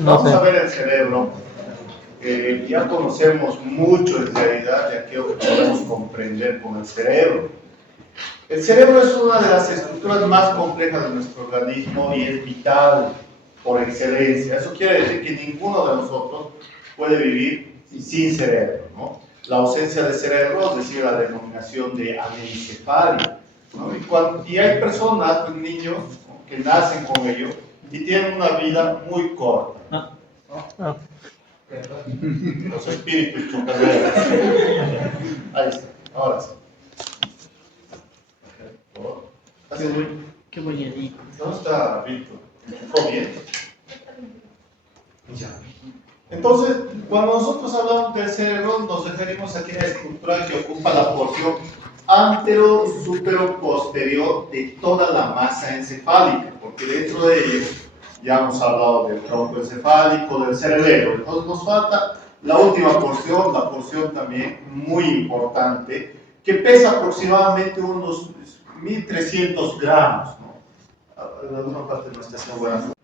vamos a ver el cerebro. Ya conocemos mucho en realidad de aquello que podemos comprender con el cerebro. El cerebro es una de las estructuras más complejas de nuestro organismo y es vital por excelencia. Eso quiere decir que ninguno de nosotros puede vivir sin cerebro, ¿no? La ausencia de cerebro, es decir, la denominación de anencefalia, ¿no? Y hay personas, pues, niños, ¿no?, que nacen con ello y tienen una vida muy corta, ¿no? Los espíritus chocarreros. Ahí está, ahora sí. Qué bonito. ¿Dónde está Víctor? ¿Todo bien? Ya. Entonces, cuando nosotros hablamos del cerebro, nos referimos a aquella estructura que ocupa la porción antero-supero-posterior de toda la masa encefálica, porque dentro de ello ya hemos hablado del tronco encefálico, del cerebelo. Entonces nos falta la última porción, la porción también muy importante, que pesa aproximadamente unos 1300 gramos, ¿no? En alguna parte no está haciendo buena.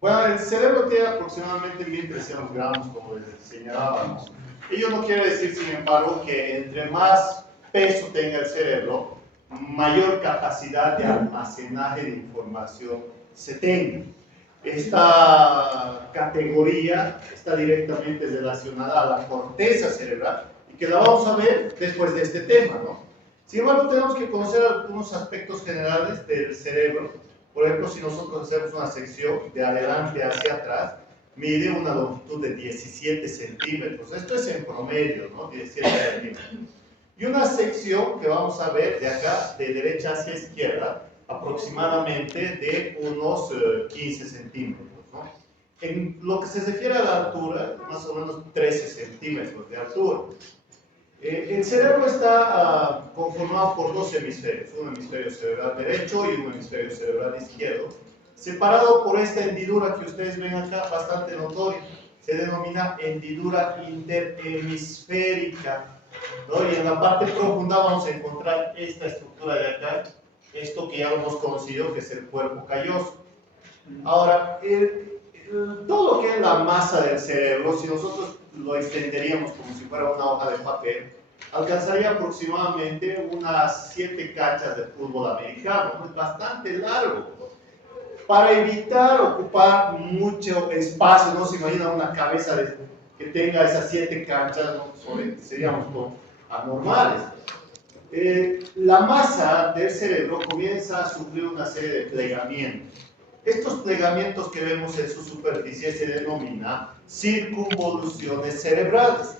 Bueno, el cerebro tiene aproximadamente 1300 gramos, como les señalábamos. Ello no quiere decir, sin embargo, que entre más peso tenga el cerebro, mayor capacidad de almacenaje de información se tenga. Esta categoría está directamente relacionada a la corteza cerebral y que la vamos a ver después de este tema, ¿no? Sin embargo, tenemos que conocer algunos aspectos generales del cerebro. Por ejemplo, si nosotros hacemos una sección de adelante hacia atrás, mide una longitud de 17 centímetros. Esto es en promedio, ¿no? 17 centímetros. Y una sección que vamos a ver de acá, de derecha hacia izquierda, aproximadamente de unos 15 centímetros, ¿no? En lo que se refiere a la altura, más o menos 13 centímetros de altura. El cerebro está conformado por dos hemisferios, un hemisferio cerebral derecho y un hemisferio cerebral izquierdo, separado por esta hendidura que ustedes ven acá, bastante notoria. Se denomina hendidura interhemisférica, ¿no? Y en la parte profunda vamos a encontrar esta estructura de acá, esto que ya lo hemos conocido, que es el cuerpo calloso. Ahora, todo lo que es la masa del cerebro, si nosotros lo extenderíamos como si fuera una hoja de papel, alcanzaría aproximadamente unas 7 canchas de fútbol americano, ¿no? Es bastante largo. Para evitar ocupar mucho espacio, no se imagina una cabeza que tenga esas 7 canchas, ¿no? Seríamos anormales. La masa del cerebro comienza a sufrir una serie de plegamientos. Estos plegamientos que vemos en su superficie se denominan circunvoluciones cerebrales.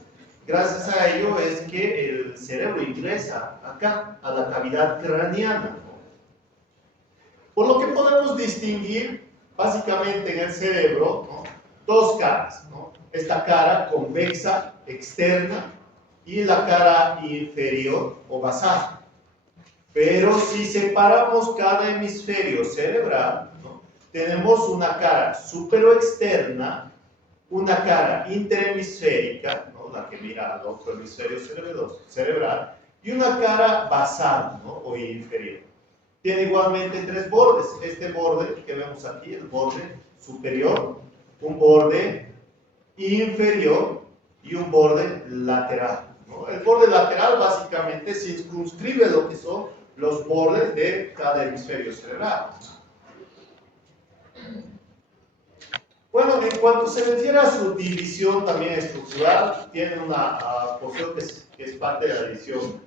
Gracias a ello es que el cerebro ingresa acá, a la cavidad craneana. Por lo que podemos distinguir básicamente en el cerebro, ¿no?, dos caras, ¿no? Esta cara convexa, externa, y la cara inferior o basal. Pero si separamos cada hemisferio cerebral, ¿no?, tenemos una cara superoexterna, una cara interhemisférica, ¿no?, la que mira al otro hemisferio cerebral, y una cara basal, ¿no?, o inferior. Tiene igualmente 3 bordes. Este borde que vemos aquí, el borde superior, un borde inferior y un borde lateral, ¿no? El borde lateral básicamente circunscribe lo que son los bordes de cada hemisferio cerebral. Bueno, en cuanto se refiere a su división también estructural, tienen una porción que es parte de la división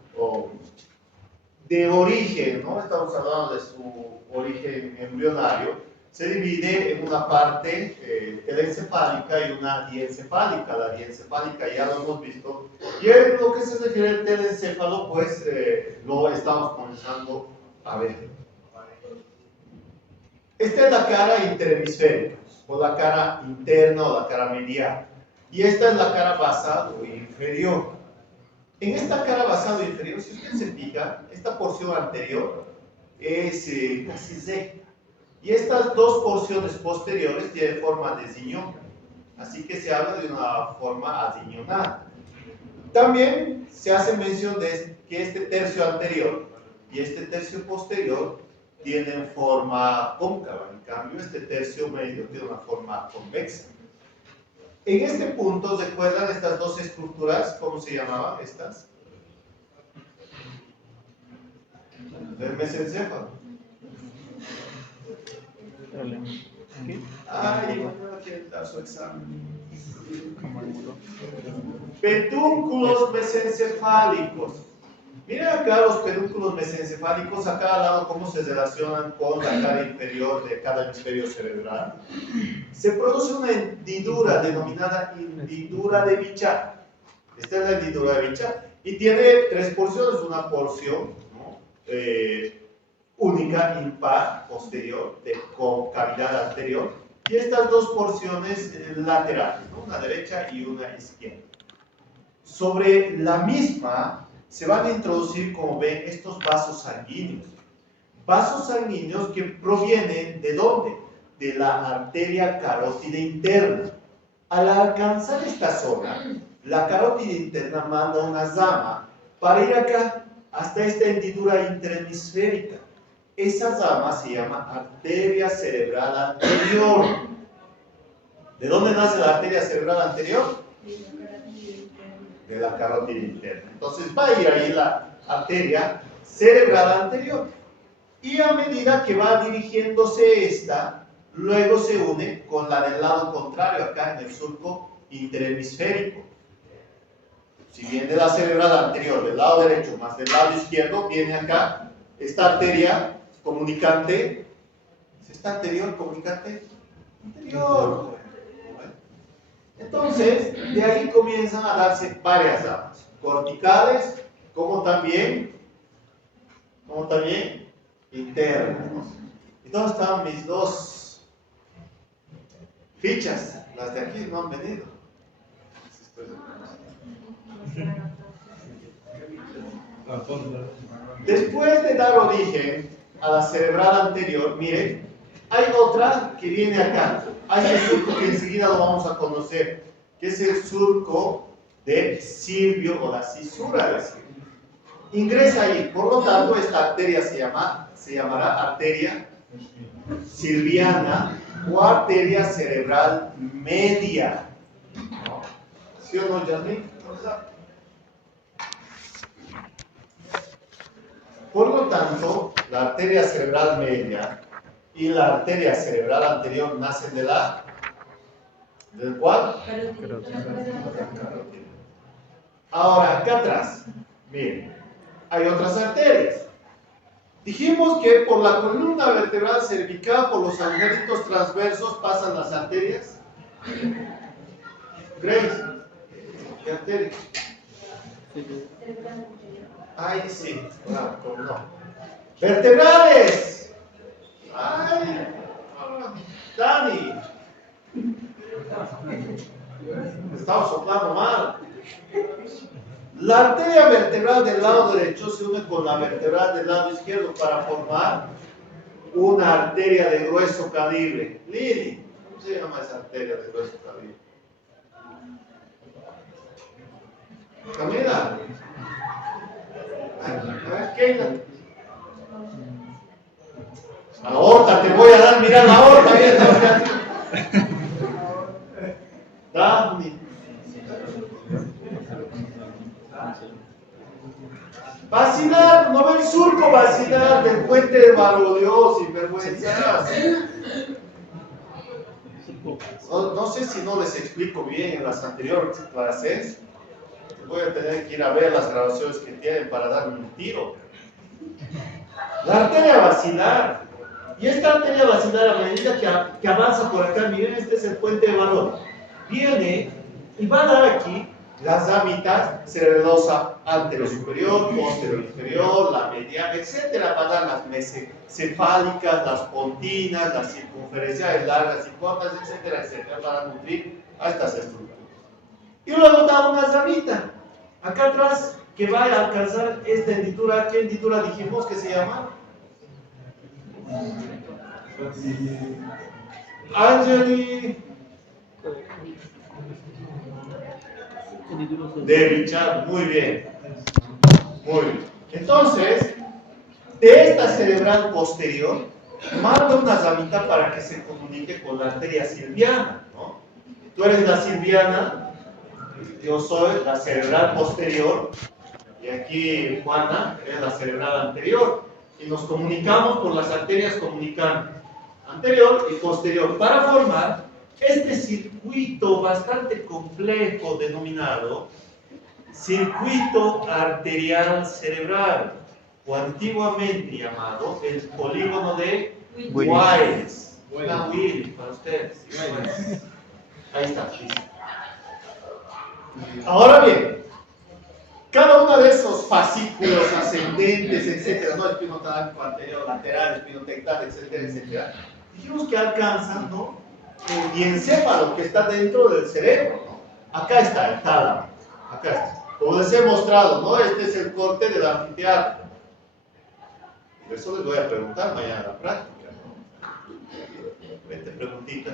de origen, ¿no? Estamos hablando de su origen embrionario. Se divide en una parte telencefálica y una diencefálica. La diencefálica ya lo hemos visto. Y en lo que se refiere al telencéfalo, pues lo estamos comenzando a ver. Esta es la cara interhemisférica, o la cara interna o la cara medial. Y esta es la cara basal o inferior. En esta cara basal o inferior, si usted se fija, esta porción anterior es casi recta. Y estas dos porciones posteriores tienen forma de ziñón. Así que se habla de una forma aziñonada. También se hace mención de que este tercio anterior y este tercio posterior tienen forma cóncava. En cambio, este tercio medio tiene una forma convexa. En este punto, ¿recuerdan estas dos estructuras? ¿Cómo se llamaban estas? El mesencéfalo. Ay, mañana quieren dar su examen. Pedúnculos mesencefálicos. Miren acá los pedúnculos mesencefálicos, a cada lado cómo se relacionan con la cara inferior de cada hemisferio cerebral. Se produce una hendidura denominada hendidura de Bichat. Esta es la hendidura de Bichat. Y tiene tres porciones, una porción, ¿no? Única, impar, posterior, de concavidad anterior, y estas dos porciones laterales, ¿no? Una derecha y una izquierda. Sobre la misma se van a introducir, como ven, estos vasos sanguíneos. Vasos sanguíneos que provienen ¿de dónde? De la arteria carótida interna. Al alcanzar esta zona, la carótida interna manda una rama para ir acá, hasta esta hendidura interhemisférica. Esa rama se llama arteria cerebral anterior. ¿De dónde nace la arteria cerebral anterior? De la carótida interna. Entonces va a ir ahí la arteria cerebral anterior. Y a medida que va dirigiéndose esta, luego se une con la del lado contrario, acá en el surco interhemisférico. Si viene de la cerebral anterior, del lado derecho más del lado izquierdo, viene acá esta arteria comunicante. ¿Es esta anterior comunicante? Anterior. Entonces, de ahí comienzan a darse varias ramas, corticales, como también internas. ¿Y dónde están mis dos fichas? Las de aquí no han venido. Después de dar origen a la cerebral anterior, miren, hay otra que viene acá. Hay el surco que enseguida lo vamos a conocer, que es el surco de Silvio o la cisura de Silvio. Ingresa ahí, por lo tanto, esta arteria se llamará arteria silviana o arteria cerebral media. ¿Sí o no, Yasmin? Por lo tanto, la arteria cerebral media y la arteria cerebral anterior nacen de la... ¿del cuál? Ahora, acá atrás, miren, hay otras arterias. Dijimos que por la columna vertebral cervical, por los angelitos transversos, pasan las arterias. Grace, ¿qué arteria? Ay, sí, claro, ¿cómo no? ¡Vertebrales! ¡Ay! ¡Dani! Estamos soplando mal. La arteria vertebral del lado derecho se une con la vertebral del lado izquierdo para formar una arteria de grueso calibre. Lili, ¿cómo se llama esa arteria de grueso calibre? Camila. A ver, Keila. La aorta, te voy a dar, mira la aorta, Daphne. Vacilar, no ve el surco vacilar del puente de Barolio, sin vergüenzas. No sé si no les explico bien en las anteriores clases. Voy a tener que ir a ver las grabaciones que tienen para darme un tiro. La arteria basilar. Y esta arteria basilar, a medida que avanza por acá, miren, este es el puente de Barolio. Viene y va a dar aquí las ramitas cerebelosa anterior superior, posterior inferior, la mediana, etcétera. Va a dar las mesocefálicas, las pontinas, las circunferenciales largas y cortas, etcétera, etcétera, para nutrir a estas estructuras. Y luego da una ramita acá atrás que va a alcanzar esta hendidura. ¿Qué hendidura dijimos que se llama? Angeli de Bichat, muy bien. Muy bien. Entonces, de esta cerebral posterior, manda una ramita para que se comunique con la arteria silviana, ¿no? Tú eres la silviana, yo soy la cerebral posterior, y aquí Juana es la cerebral anterior. Y nos comunicamos por las arterias comunicantes, anterior y posterior, para formar este circuito bastante complejo denominado circuito arterial cerebral, o antiguamente llamado el polígono de Willis. Una Willis para ustedes. Ahí está. Ahora bien, cada uno de esos fascículos ascendentes, etcétera, ¿no? Espinotalámico anterior, lateral, espinotectal, etcétera, etcétera, dijimos que alcanzan, ¿no?, el diencéfalo que está dentro del cerebro, ¿no? Acá está el tálamo, acá está. Como les he mostrado, ¿no? Este es el corte del anfiteatro. Y eso les voy a preguntar mañana en la práctica, ¿no? 20 preguntitas.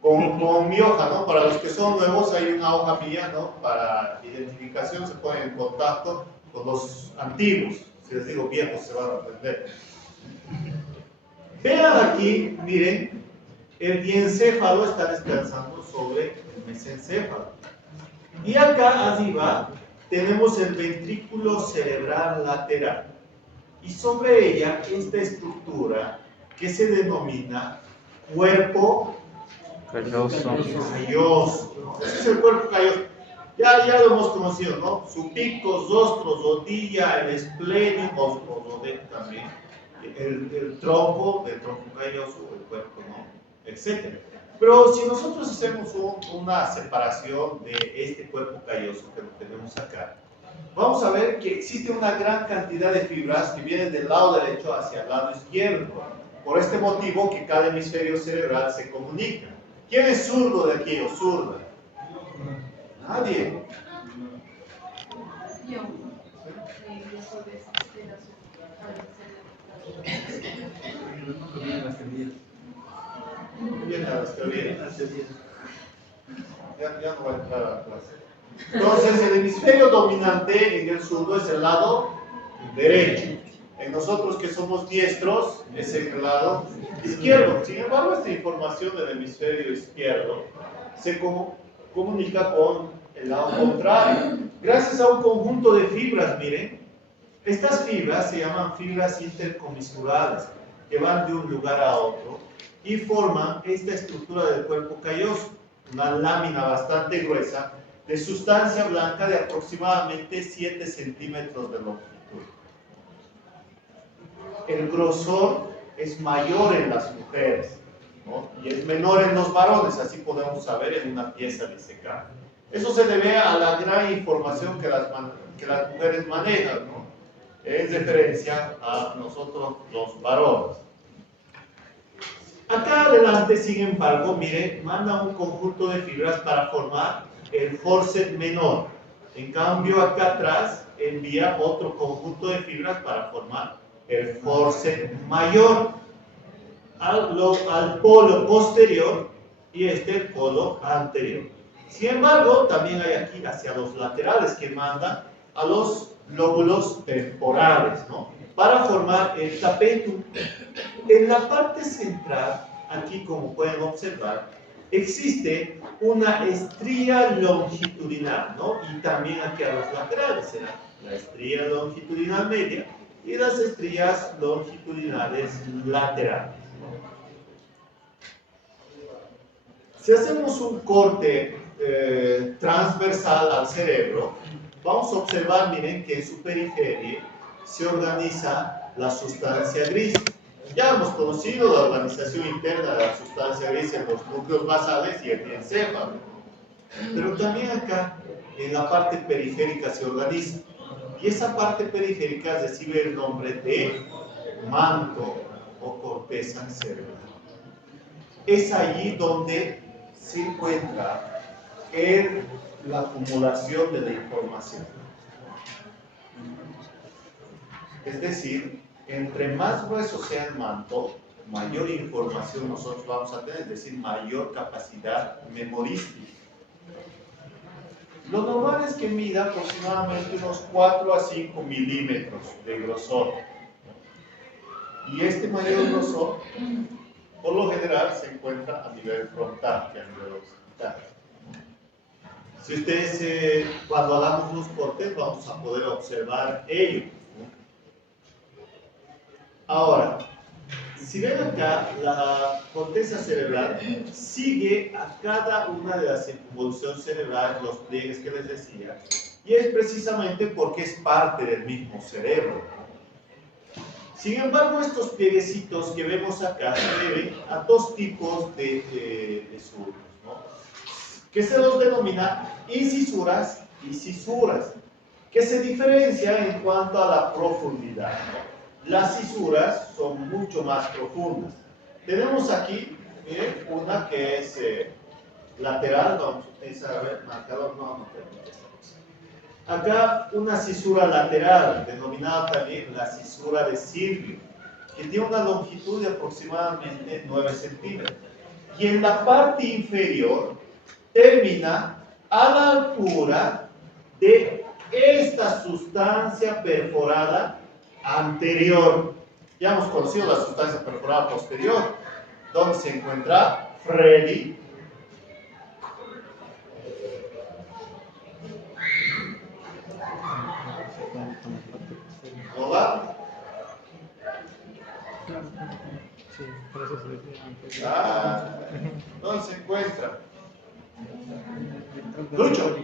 Con mi hoja, ¿no? Para los que son nuevos, hay una hoja mía, ¿no? Para identificación, se ponen en contacto con los antiguos. Si les digo viejos, se van a aprender. Vean aquí, miren, el diencéfalo está descansando sobre el mesencéfalo. Y acá arriba tenemos el ventrículo cerebral lateral. Y sobre ella, esta estructura que se denomina cuerpo calloso. Ese es el cuerpo calloso. Ya lo hemos conocido, ¿no? Su pico, rostro, rodilla, el esplenio, o también, el tronco calloso, el cuerpo, ¿no? Etcétera. Pero si nosotros hacemos una separación de este cuerpo calloso que lo tenemos acá, vamos a ver que existe una gran cantidad de fibras que vienen del lado derecho hacia el lado izquierdo. Por este motivo que cada hemisferio cerebral se comunica. ¿Quién es zurdo de aquí o zurda? Nadie. Yo. Bien, las teorías. Ya no va a entrar a la clase. Entonces, el hemisferio dominante en el zurdo es el lado derecho. En nosotros que somos diestros es el lado izquierdo. Sin embargo, esta información del hemisferio izquierdo se comunica con el lado contrario. Gracias a un conjunto de fibras, miren. Estas fibras se llaman fibras intercomisuradas, que van de un lugar a otro y forman esta estructura del cuerpo calloso, una lámina bastante gruesa de sustancia blanca de aproximadamente 7 centímetros de longitud. El grosor es mayor en las mujeres, ¿no? Y es menor en los varones, así podemos saber en una pieza disecada. Eso se debe a la gran información que las mujeres manejan, ¿no? En referencia a nosotros los varones. Acá adelante, sin embargo, miren, manda un conjunto de fibras para formar el forceps menor. En cambio, acá atrás envía otro conjunto de fibras para formar el forceps mayor al polo posterior y el polo anterior. Sin embargo, también hay aquí hacia los laterales que mandan a los lóbulos temporales, ¿no?, para formar el tapetum. En la parte central, aquí como pueden observar, existe una estría longitudinal, ¿no? Y también aquí a los laterales será la estría longitudinal media y las estrías longitudinales laterales, ¿no? Si hacemos un corte transversal al cerebro, vamos a observar, miren, que en su periferia se organiza la sustancia gris. Ya hemos conocido la organización interna de la sustancia gris en los núcleos basales y el diencéfalo. Pero también acá, en la parte periférica se organiza. Y esa parte periférica recibe el nombre de manto o corteza cerebral. Es allí donde se encuentra la acumulación de la información. Es decir, entre más grueso sea el manto, mayor información nosotros vamos a tener, es decir, mayor capacidad memorística. Lo normal es que mida aproximadamente unos 4 a 5 milímetros de grosor. Y este mayor grosor, por lo general, se encuentra a nivel frontal que a nivel occipital. Si ustedes, cuando hagamos los cortes, vamos a poder observar ello, ¿no? Ahora, si ven acá, la corteza cerebral sigue a cada una de las circunvoluciones cerebrales, los pliegues que les decía, y es precisamente porque es parte del mismo cerebro. Sin embargo, estos plieguecitos que vemos acá se deben a dos tipos de surcos, ¿no? Que se los denomina incisuras y cisuras, que se diferencian en cuanto a la profundidad, ¿no? Las cisuras son mucho más profundas. Tenemos aquí, miren, una que es lateral, vamos a utilizar, a ver, marcador, no permite esta cosa. Acá una cisura lateral, denominada también la cisura de Silvio, que tiene una longitud de aproximadamente 9 centímetros. Y en la parte inferior termina a la altura de esta sustancia perforada anterior. Ya hemos conocido la sustancia perforada posterior, donde se encuentra Freddy. ¿Hola? Sí, por eso se decía antes. ¿Dónde se encuentra? Lucho.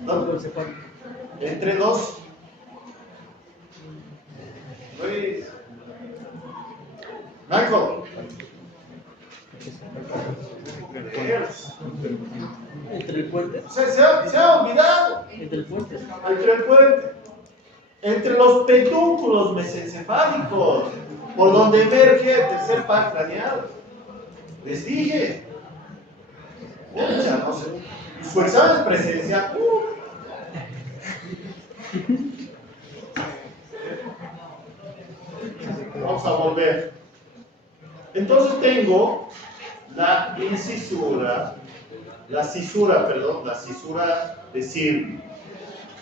¿Dónde? Entre dos. Luis. Michael. ¿Entre el puente? Se ha olvidado. ¿Entre el puente? Entre el puente. Entre los pedúnculos mesencefálicos, por donde emerge el tercer par craneal. Les dije. Pucha, no sé. Su examen es presencial. Vamos a volver. Entonces tengo la incisura, la cisura de Silvio.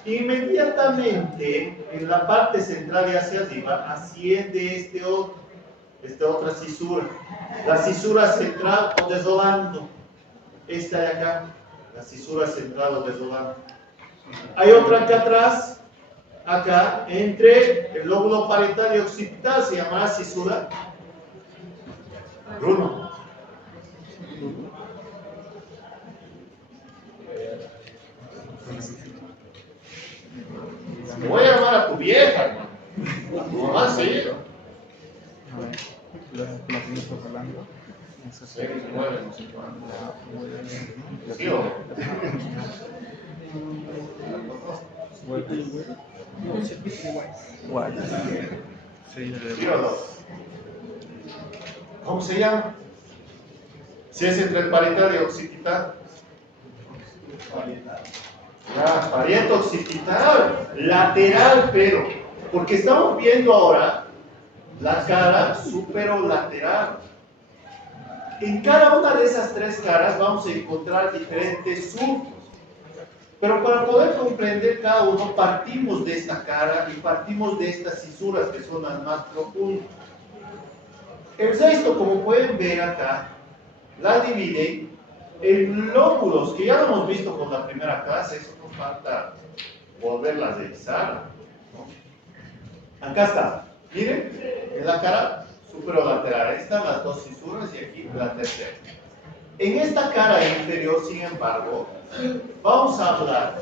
Inmediatamente en la parte central y hacia arriba asciende esta otra cisura, la cisura central o desolando, esta de acá, la cisura central o desolando. Hay otra acá atrás, acá, entre el lóbulo parietal y occipital, se llamará cisura Bruno. Me voy a llamar a tu vieja, hermano. ¿Cómo vas a ir? Lo seguimos hablando. Se mueve, no sé cuándo. ¿Sí o no? No, circuito de Weiss. ¿Sí o no? ¿Cómo se llama? Si es entre el parietal y occipital. Parieto occipital, lateral, pero, porque estamos viendo ahora la cara superolateral. En cada una de esas tres caras vamos a encontrar diferentes surcos. Pero para poder comprender cada uno, partimos de esta cara y partimos de estas cisuras que son las más profundas. El sexto, como pueden ver acá, la dividen en lóbulos, que ya lo hemos visto con la primera clase, eso nos falta volverla a revisar, ¿no? Acá está, miren, en la cara superolateral, ahí están las dos cisuras y aquí la tercera. En esta cara inferior, sin embargo, vamos a hablar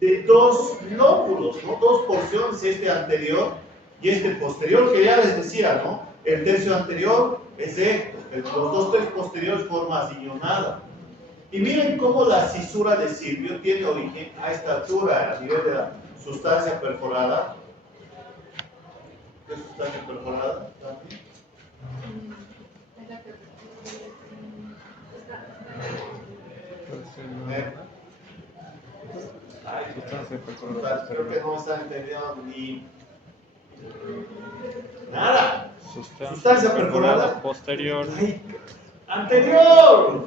de dos lóbulos, ¿no? Dos porciones, este anterior y este posterior, que ya les decía, ¿no? El tercio anterior es esto, los dos tercios posteriores forman ciñonada. Y miren cómo la cisura de Silvio tiene origen a esta altura, a nivel de la sustancia perforada. ¿Qué sustancia perforada? Creo que no están entendiendo ni nada. Sustancia perforada posterior. Ay, anterior,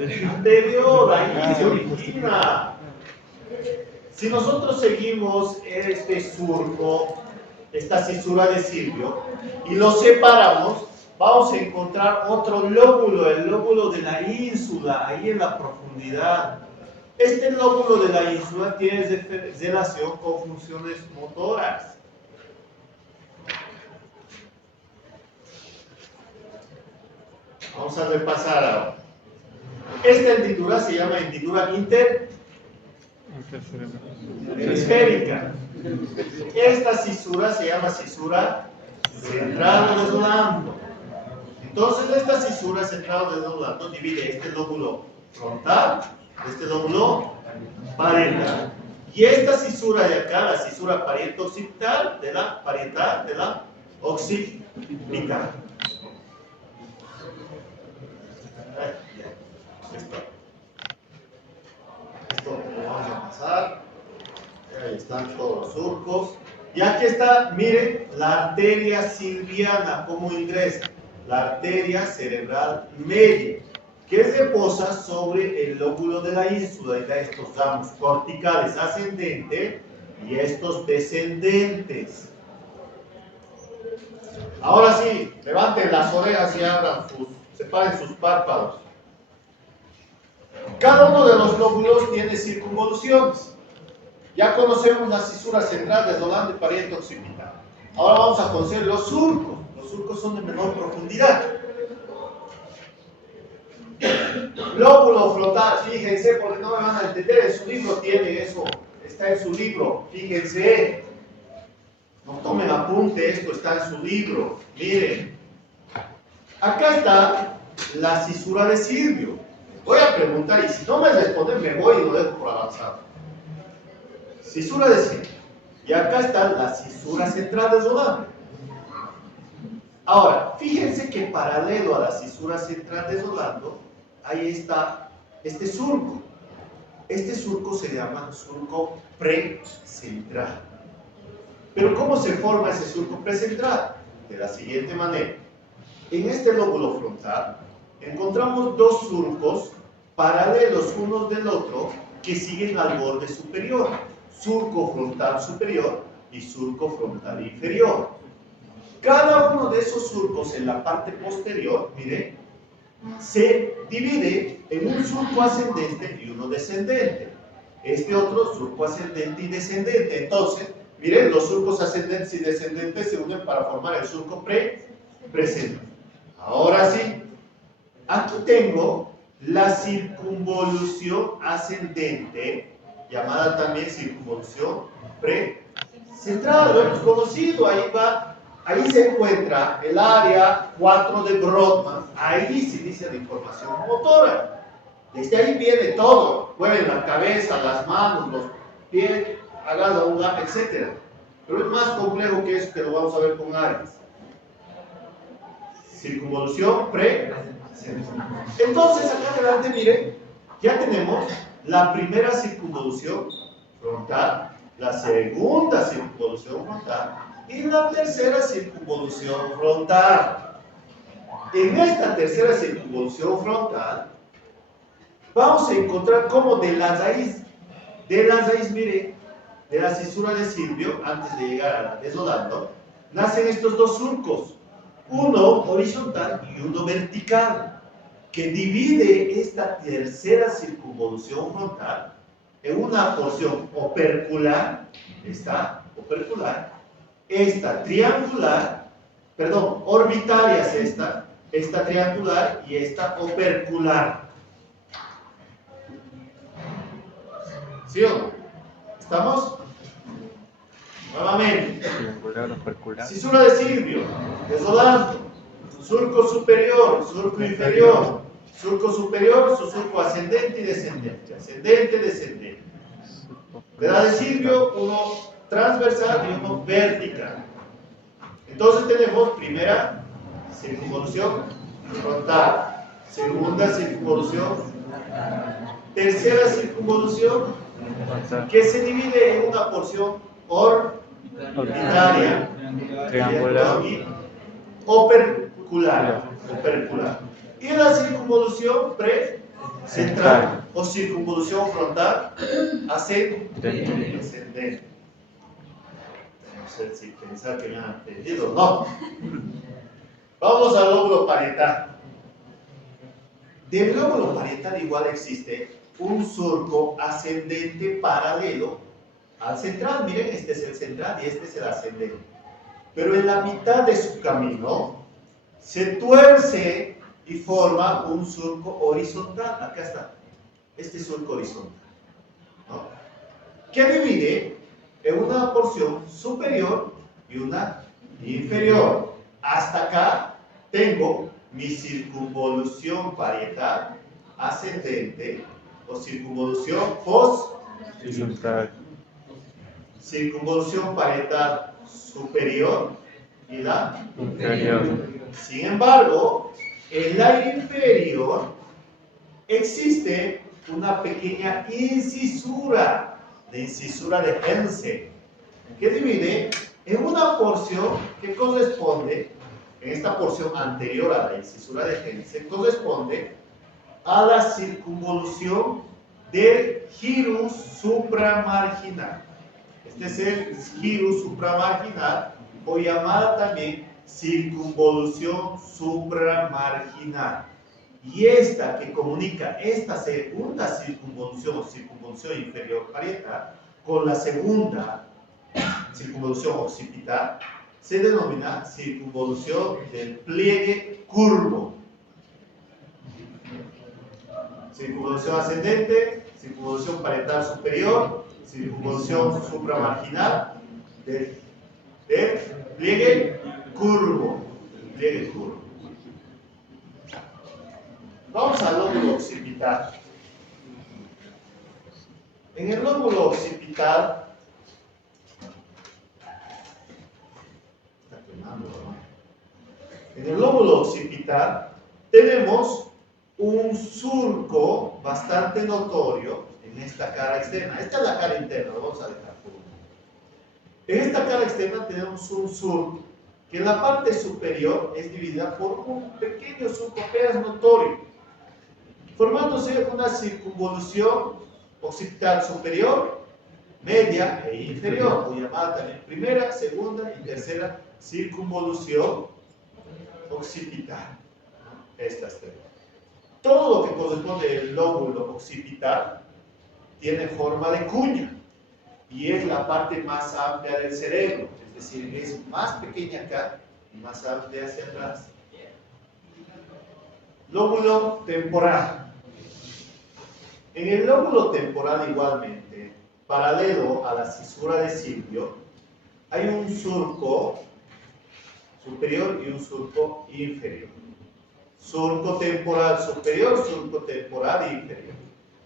ahí se origina. Si nosotros seguimos este surco, esta cisura de Silvio, y lo separamos, vamos a encontrar otro lóbulo, el lóbulo de la ínsula, ahí en la profundidad. Este lóbulo de la ínsula tiene relación con funciones motoras. Vamos a repasar ahora. Esta hendidura se llama hendidura interhemisférica. Esta cisura se llama cisura central o desdoblando. Entonces, esta cisura central o desdoblando divide este lóbulo frontal de este lóbulo parietal. Y esta cisura de acá, la cisura pariento-occipital, de la parietal de la occipital. Esto lo vamos a pasar. Ahí están todos los surcos. Y aquí está, miren, la arteria silviana, ¿cómo ingresa? La arteria cerebral media, que reposa sobre el lóbulo de la ínsula. Y da estos ramos corticales ascendentes y estos descendentes. Ahora sí, levanten las orejas y abran separen sus párpados. Cada uno de los lóbulos tiene circunvoluciones. Ya conocemos la cisura central, desdoblante y pariente occipital. Ahora vamos a conocer los surcos. Los surcos son de menor profundidad. Lóbulo frontal, fíjense, porque no me van a entender, en su libro tiene eso, está en su libro, fíjense. No tomen apunte, esto está en su libro. Miren, acá está la cisura de Silvio. Voy a preguntar y si no me responden me voy y lo dejo por avanzado. Cisura de Silvio. Y acá está la cisura central desdoblante. Ahora, fíjense que paralelo a la cisura central desdoblando, ahí está este surco. Este surco se llama surco precentral. Pero ¿cómo se forma ese surco precentral? De la siguiente manera. En este lóbulo frontal encontramos dos surcos paralelos unos del otro que siguen al borde superior. Surco frontal superior y surco frontal inferior. Cada uno de esos surcos en la parte posterior, miren, se divide en un surco ascendente y uno descendente. Este otro surco ascendente y descendente. Entonces, miren, los surcos ascendentes y descendentes se unen para formar el surco presente. Ahora sí, aquí tengo la circunvolución ascendente, llamada también circunvolución precentral. Lo hemos conocido, ahí se encuentra el área 4 de Brodmann. Ahí se dice la información motora. Desde ahí viene todo. Mueven la cabeza, las manos, los pies, hagan un gap, etc. Pero es más complejo que eso, que lo vamos a ver con áreas. Circunvolución precentral. Entonces, acá adelante, miren, ya tenemos la primera circunvolución frontal, la segunda circunvolución frontal y la tercera circunvolución frontal. En esta tercera circunvolución frontal vamos a encontrar como de la raíz, miren, de la cisura de Silvio, antes de llegar a la desdoblando, nacen estos dos surcos, uno horizontal y uno vertical, que divide esta tercera circunvolución frontal en una porción opercular, esta triangular, perdón, orbitaria es esta triangular y esta opercular. ¿Sí o no? ¿Estamos? Nuevamente. Cisura de Silvio, desdoblando, surco superior, surco inferior, surco superior, su surco ascendente y descendente, ascendente, descendente. De la de Silvio, uno transversal y uno vertical. Entonces tenemos primera circunvolución frontal, segunda circunvolución, tercera circunvolución, que se divide en una porción orbitaria, triangular y opercular. Y la circunvolución precentral o circunvolución frontal ascendente. No sé si pensar que me han entendido, no. Vamos al lóbulo parietal. Del lóbulo parietal igual existe un surco ascendente paralelo al central. Miren, este es el central y este es el ascendente. Pero en la mitad de su camino se tuerce y forma un surco horizontal. Acá está, este surco horizontal, ¿no? Que divide en una porción superior y una inferior. Hasta acá tengo mi circunvolución parietal ascendente o circunvolución Horizontal. circunvolución parietal superior y la Inferior. Sin embargo, en la inferior existe una pequeña incisura, la incisura de Hense, que divide en una porción que corresponde, en esta porción anterior a la incisura de Hense, corresponde a la circunvolución del gyrus supramarginal. Este es el gyrus supramarginal, o llamada también circunvolución supramarginal. Y esta que comunica esta segunda circunvolución o circunvolución inferior parietal con la segunda circunvolución occipital se denomina circunvolución del pliegue curvo. Circunvolución ascendente, circunvolución parietal superior, circunvolución supramarginal del pliegue curvo. Pliegue curvo. Vamos al lóbulo occipital. En el lóbulo occipital, en el lóbulo occipital tenemos un surco bastante notorio en esta cara externa. Esta es la cara interna, lo vamos a dejar por un momento. En esta cara externa tenemos un surco que en la parte superior es dividida por un pequeño surco apenas notorio, formándose una circunvolución occipital superior, media e inferior, o llamada también primera, segunda y tercera circunvolución occipital. Estas tres. Todo lo que corresponde al lóbulo occipital tiene forma de cuña y es la parte más amplia del cerebro, es decir, es más pequeña acá y más amplia hacia atrás. Lóbulo temporal. En el lóbulo temporal igualmente, paralelo a la cisura de Silvio, hay un surco superior y un surco inferior. Surco temporal superior, surco temporal inferior.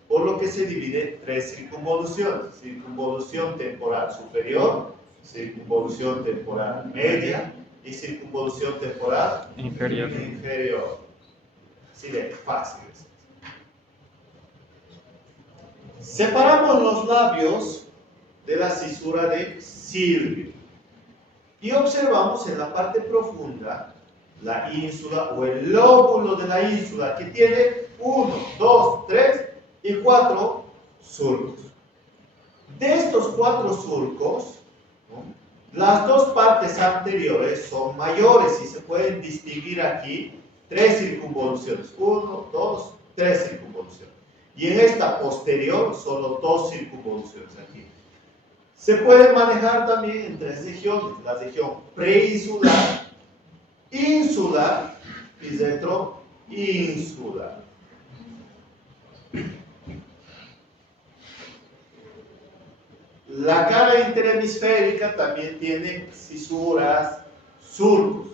Por lo que se divide en tres circunvoluciones. Circunvolución temporal superior, circunvolución temporal media y circunvolución temporal inferior. Así de fácil. Separamos los labios de la cisura de Silvio y observamos en la parte profunda la ínsula o el lóbulo de la ínsula que tiene 1, 2, 3 y 4 surcos. De estos 4 surcos, ¿no?, las dos partes anteriores son mayores y se pueden distinguir aquí 3 circunvoluciones. 1, 2, 3 circunvoluciones. Y en esta posterior solo 2 circunvoluciones aquí. Se puede manejar también en 3 regiones. La región preinsular, insular y retroinsular. La cara interhemisférica también tiene fisuras, surcos.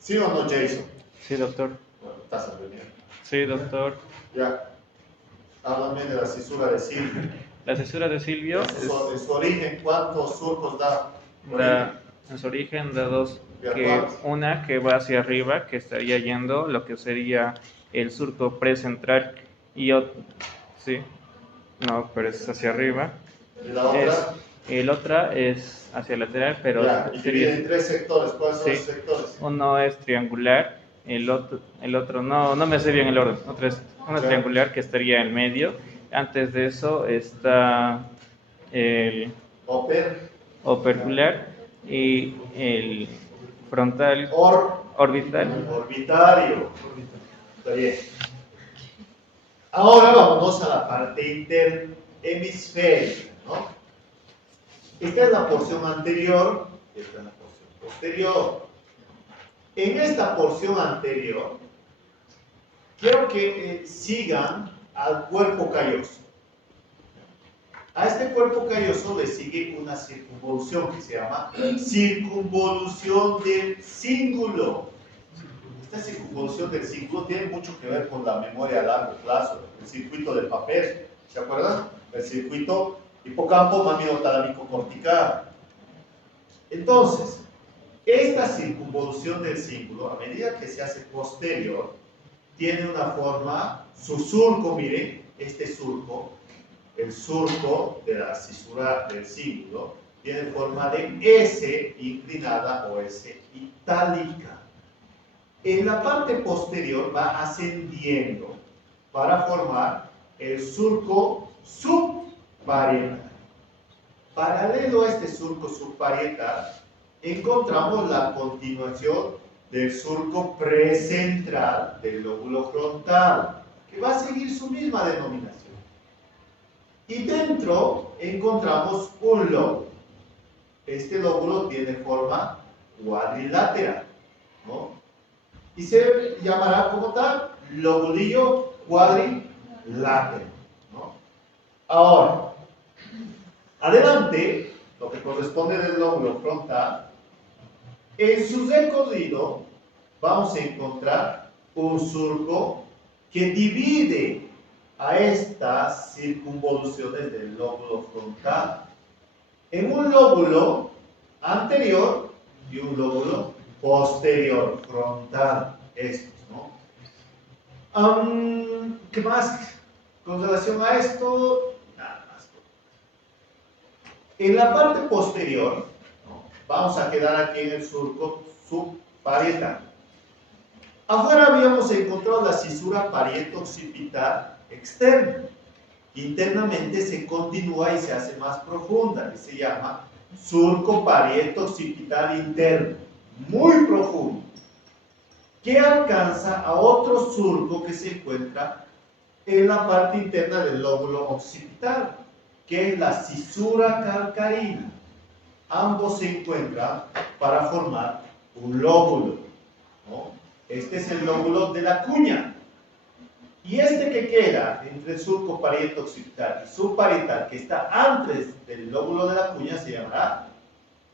¿Sí o no, Jason? Sí, doctor. Bueno, estás aprendiendo. Sí, doctor. Ya. Háblame de la cisura de Silvio. La cisura de Silvio En su origen, ¿cuántos surcos da? en su origen da 2. ¿De Una que va hacia arriba, que estaría yendo lo que sería el surco precentral, y otro, sí, no, pero es hacia arriba. ¿Y la otra? El otra es hacia lateral, pero Ya, y divide en 3 sectores. ¿Cuáles son Sí. los sectores? Uno es triangular, el otro no me sé bien el orden. Otro es uno Ya. triangular que estaría en medio. Antes de eso está el opercular y el frontal orbital. Orbitario. Está bien. Ahora vámonos a la parte interhemisférica, ¿no? Esta es la porción anterior, esta es la porción posterior. En esta porción anterior, quiero que sigan al cuerpo calloso. A este cuerpo calloso le sigue una circunvolución que se llama circunvolución del cíngulo. Esta circunvolución del cíngulo tiene mucho que ver con la memoria a largo plazo, el circuito del papel, ¿se acuerdan? El circuito hipocampo mamilo-talámico cortical. Entonces, esta circunvolución del cíngulo, a medida que se hace posterior, tiene una forma, su surco, miren, este surco, el surco de la cisura del cíngulo, tiene forma de S inclinada o S itálica. En la parte posterior va ascendiendo para formar el surco subparietal. Paralelo a este surco subparietal, encontramos la continuación del surco precentral del lóbulo frontal, que va a seguir su misma denominación. Y dentro encontramos un lóbulo. Este lóbulo tiene forma cuadriláteral, ¿no? Y se llamará como tal lobulillo cuadrilátero, ¿no? Ahora, adelante, lo que corresponde del lóbulo frontal, en su recorrido vamos a encontrar un surco que divide a estas circunvoluciones del lóbulo frontal en un lóbulo anterior y un lóbulo posterior frontal, estos, ¿no? ¿Qué más con relación a esto? Nada más. En la parte posterior, ¿no? Vamos a quedar aquí en el surco subparietal. Afuera habíamos encontrado la cisura parieto-occipital externa. Internamente se continúa y se hace más profunda, que se llama surco parieto-occipital interno, muy profundo, que alcanza a otro surco que se encuentra en la parte interna del lóbulo occipital, que es la cisura calcarina. Ambos se encuentran para formar un lóbulo, ¿no? Este es el lóbulo de la cuña. Y este que queda entre el surco parieto-occipital y subparietal, que está antes del lóbulo de la cuña, se llamará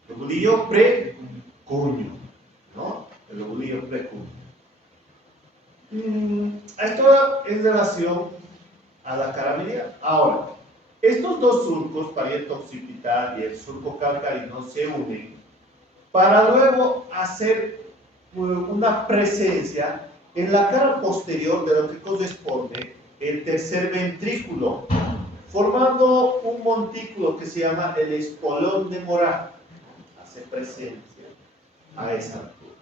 lobulillo precuño, ¿no? El lobulillo precuño. Esto es relación a la cara medial. Ahora, estos dos surcos, parieto-occipital y el surco calcarino, se unen para luego hacer una presencia en la cara posterior de lo que corresponde el tercer ventrículo, formando un montículo que se llama el espolón de Morat. Hace presencia a esa altura.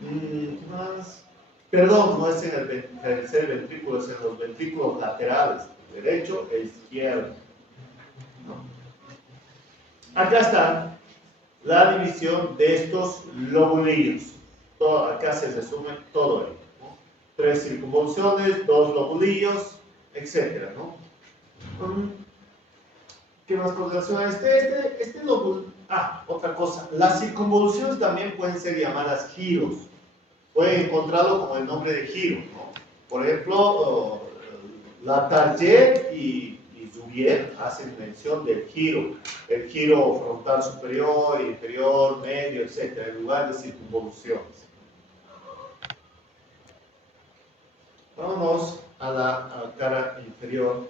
¿Qué más? Perdón, no es en el tercer ventrículo, es en los ventrículos laterales, derecho e izquierdo, ¿no? Acá está la división de estos lobulillos. Acá se resume todo ello, ¿no? 3 circunvoluciones, 2 lobulillos, etc., ¿no? ¿Qué más con relación a este lóbulo? Otra cosa. Las circunvoluciones también pueden ser llamadas giros. Pueden encontrarlo como el nombre de giro, ¿no? Por ejemplo, Latarjet y Zubier hacen mención del giro. El giro frontal superior, inferior, medio, etc., en lugar de circunvoluciones. Vámonos a la cara inferior.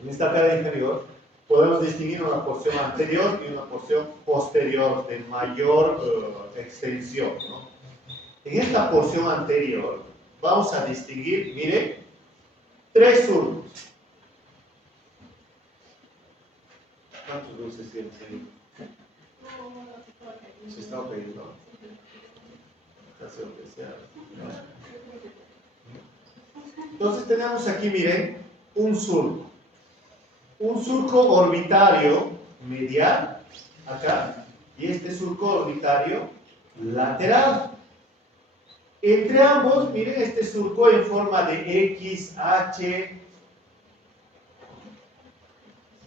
En esta cara inferior podemos distinguir una porción anterior y una porción posterior de mayor extensión, ¿no? En esta porción anterior vamos a distinguir, mire, 3 surcos. ¿Cuántos dulces tienes ahí? Se está pediendo. Entonces tenemos aquí, miren, un surco. Un surco orbitario medial, acá, y este surco orbitario lateral. Entre ambos, miren este surco en forma de X, H,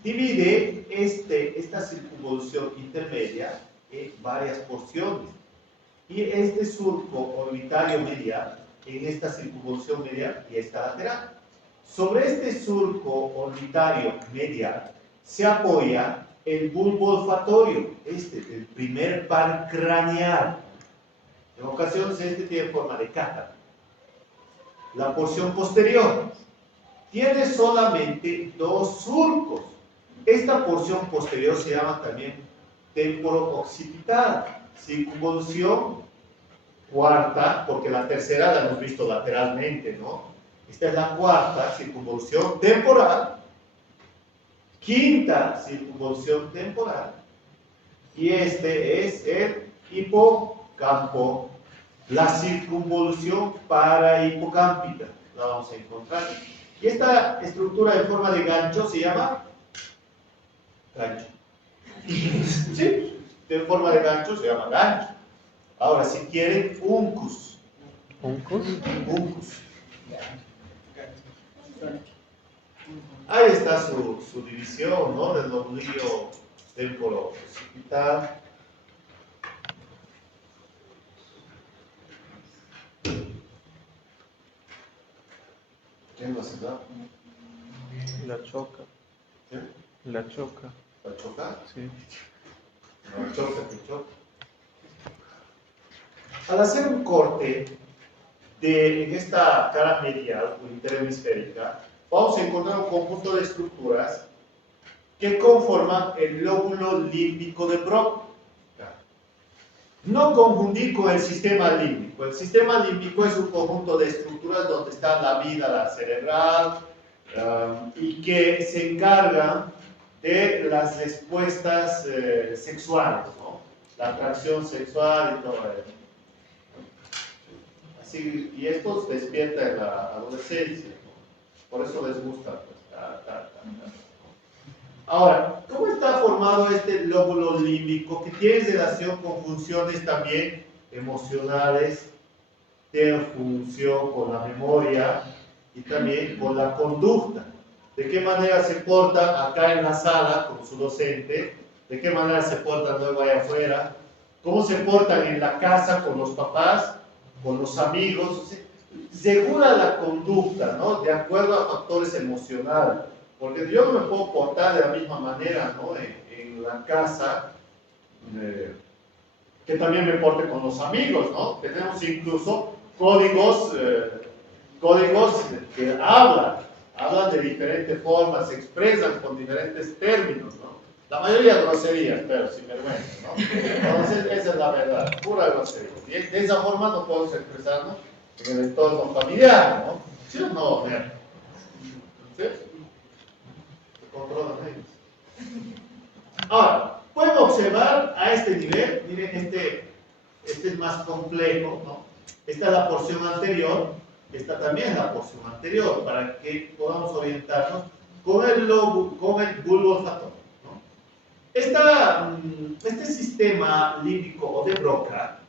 divide esta circunvolución intermedia en varias porciones. Y este surco orbitario medial, en esta circunvolución medial y esta lateral. Sobre este surco orbitario medial se apoya el bulbo olfatorio, el primer par craneal. En ocasiones tiene forma de cátara. La porción posterior tiene solamente dos surcos. Esta porción posterior se llama también temporo-occipital, circunvolución cuarta, porque la tercera la hemos visto lateralmente, ¿no? Esta es la cuarta circunvolución temporal, quinta circunvolución temporal, y este es el hipocampo, la circunvolución parahipocámpica, la vamos a encontrar. Y esta estructura en forma de gancho se llama gancho. ¿Sí? De forma de gancho se llama gancho. Ahora, si quieren, uncus. ¿Uncus? Uncus. Ahí está su división, ¿no? Del oblío temporo-occipital. ¿Quién lo hace? La choca. ¿Qué? La choca. ¿La choca? Sí. No, choca, que choca. Al hacer un corte en esta cara medial o interhemisférica, vamos a encontrar un conjunto de estructuras que conforman el lóbulo límbico de Broca. No confundir con el sistema límbico. El sistema límbico es un conjunto de estructuras donde está la vida cerebral y que se encargan de las respuestas sexuales, ¿no? La atracción sexual y todo eso. Así, y esto despierta en la adolescencia, ¿no? Por eso les gusta. Pues, Ahora, ¿cómo está formado este lóbulo límbico que tiene relación con funciones también emocionales, tiene función con la memoria y también con la conducta? ¿De qué manera se porta acá en la sala con su docente? ¿De qué manera se portan luego allá afuera? ¿Cómo se portan en la casa con los papás, con los amigos? Regula la conducta, ¿no? De acuerdo a factores emocionales. Porque yo no me puedo portar de la misma manera, ¿no? En la casa, que también me porte con los amigos, ¿no? Tenemos incluso códigos que hablan de diferentes formas, se expresan con diferentes términos, ¿no? La mayoría groserías, pero sin vergüenza, ¿no? Entonces, esa es la verdad, pura grosería. Y de esa forma no podemos expresarnos en el entorno familiar, ¿no? ¿Sí o no? ¿Sí? Controlan ellos. Ahora, pueden observar a este nivel, miren, este es más complejo, ¿no? Esta es la porción anterior, esta también es la porción anterior, para que podamos orientarnos con el bulbo olfatorio, ¿no? Este sistema límbico o de Broca,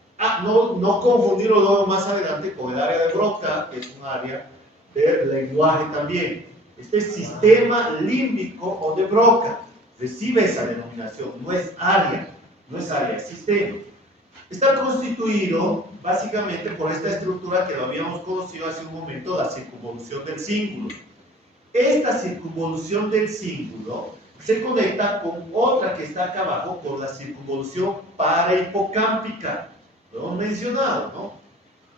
no confundirlo luego más adelante con el área de Broca, que es un área del lenguaje también. Este sistema límbico o de Broca recibe esa denominación, no es área, es sistema. Está constituido básicamente por esta estructura que lo habíamos conocido hace un momento, la circunvolución del cíngulo. Esta circunvolución del cíngulo se conecta con otra que está acá abajo por la circunvolución parahipocámpica. Lo hemos mencionado, ¿no?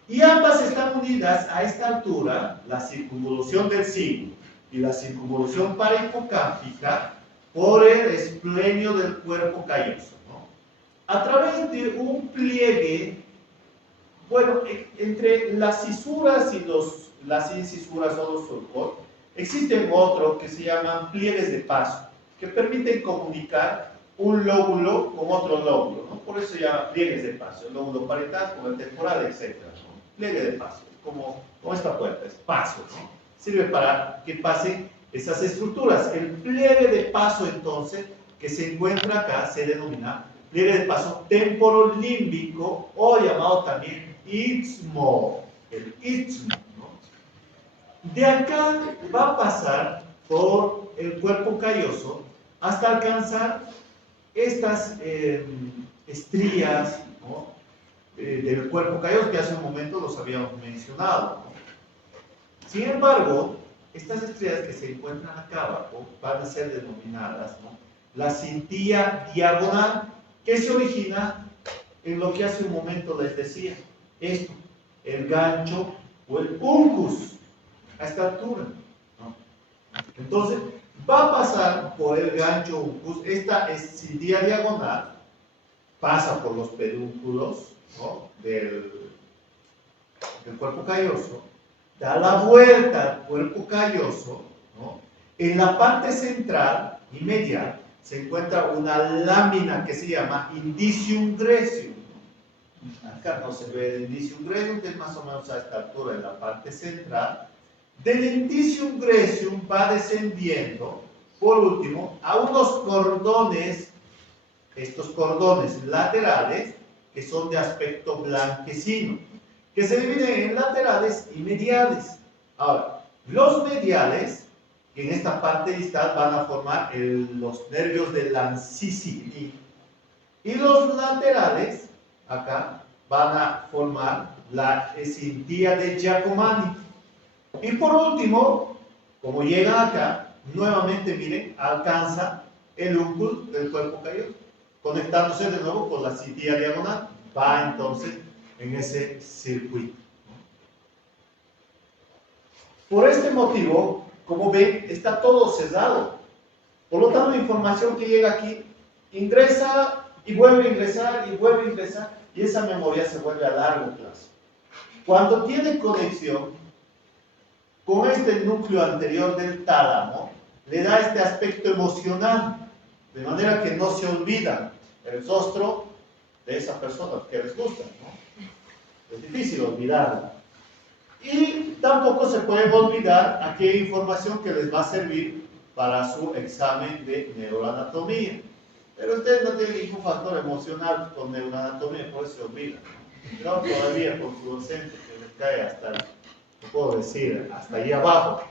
Y ambas están unidas a esta altura, la circunvolución del cíngulo y la circunvolución parahipocámpica, por el esplenio del cuerpo calloso, ¿no? A través de un pliegue, bueno, entre las cisuras y las incisuras o los surcos, existen otros que se llaman pliegues de paso, que permiten comunicar un lóbulo con otro lóbulo, ¿no? Por eso se llama pliegues de paso, el lóbulo parietal con el temporal, etc., ¿no? Pliegue de paso, como esta puerta, es paso, ¿no? Sirve para que pasen esas estructuras. El pliegue de paso, entonces, que se encuentra acá, se denomina pliegue de paso temporolímbico o llamado también istmo, el istmo, ¿no? De acá va a pasar por el cuerpo calloso hasta alcanzar estas estrías, ¿no? Del cuerpo calloso, que hace un momento los habíamos mencionado, ¿no? Sin embargo, estas estrías que se encuentran acá abajo van a ser denominadas, ¿no?, la cintilla diagonal, que se origina en lo que hace un momento les decía, esto, el gancho o el uncus, a esta altura, ¿no? Entonces, va a pasar por el gancho uncus, esta es cintilla diagonal, pasa por los pedúnculos, ¿no?, del cuerpo calloso, da la vuelta al cuerpo calloso, ¿no? En la parte central y medial se encuentra una lámina que se llama indicium grecium. Acá no se ve el indicium grecium, que es más o menos a esta altura en la parte central. Del indicium grecium va descendiendo, por último, a unos cordones, estos cordones laterales, que son de aspecto blanquecino, que se dividen en laterales y mediales. Ahora, los mediales, que en esta parte distal van a formar los nervios de Lancisi, y los laterales, acá, van a formar la cintilla de Giacomani. Y por último, como llegan acá, nuevamente miren, alcanza el uncus del cuerpo calloso, conectándose de nuevo con la cintilla diagonal. Va entonces en ese circuito. Por este motivo, como ven, está todo cerrado. Por lo tanto, la información que llega aquí ingresa y vuelve a ingresar y vuelve a ingresar, y esa memoria se vuelve a largo plazo. Cuando tiene conexión con este núcleo anterior del tálamo, le da este aspecto emocional, de manera que no se olvida el rostro de esa persona que les gusta, ¿no? Es difícil olvidarla. Y tampoco se puede olvidar aquella información que les va a servir para su examen de neuroanatomía. Pero ustedes no tienen ningún factor emocional con neuroanatomía, por eso se olvida. No, todavía con su docente que les cae hasta, no puedo decir, hasta ahí abajo.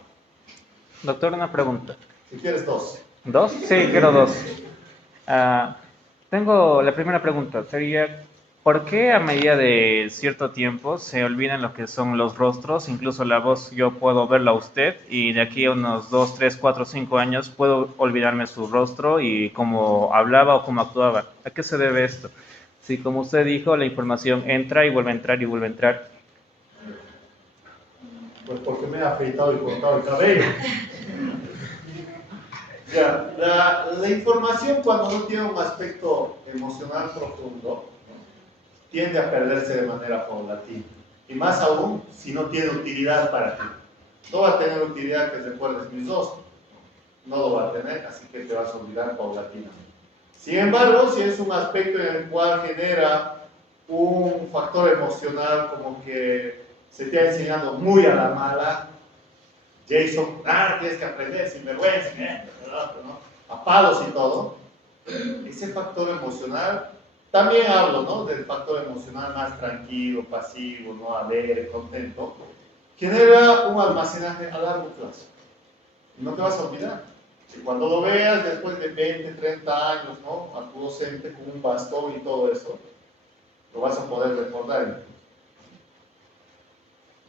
Doctor, una pregunta. Si quieres dos. ¿Dos? Sí, quiero dos. Tengo la primera pregunta, sería, ¿por qué a medida de cierto tiempo se olvidan lo que son los rostros? Incluso la voz, yo puedo verla a usted y de aquí a unos 2, 3, 4, 5 años puedo olvidarme su rostro y cómo hablaba o cómo actuaba. ¿A qué se debe esto? Si, como usted dijo, la información entra y vuelve a entrar y vuelve a entrar. Pues porque me he afeitado y cortado el cabello. Ya, la información cuando no tiene un aspecto emocional profundo, ¿no?, tiende a perderse de manera paulatina. Y más aún si no tiene utilidad para ti. No va a tener utilidad que recuerdes mis rostros. No lo va a tener, así que te vas a olvidar paulatinamente. Sin embargo, si es un aspecto en el cual genera un factor emocional como que se te ha enseñado muy a la mala, Jason, tienes que aprender sin vergüenza, ¿no?, a palos y todo, ese factor emocional, también hablo, ¿no?, del factor emocional más tranquilo, pasivo, ¿no?, alegre, contento, genera un almacenaje a largo plazo. Y no te vas a olvidar. Y cuando lo veas después de 20, 30 años, ¿no?, a tu docente con un bastón y todo eso, lo vas a poder recordar.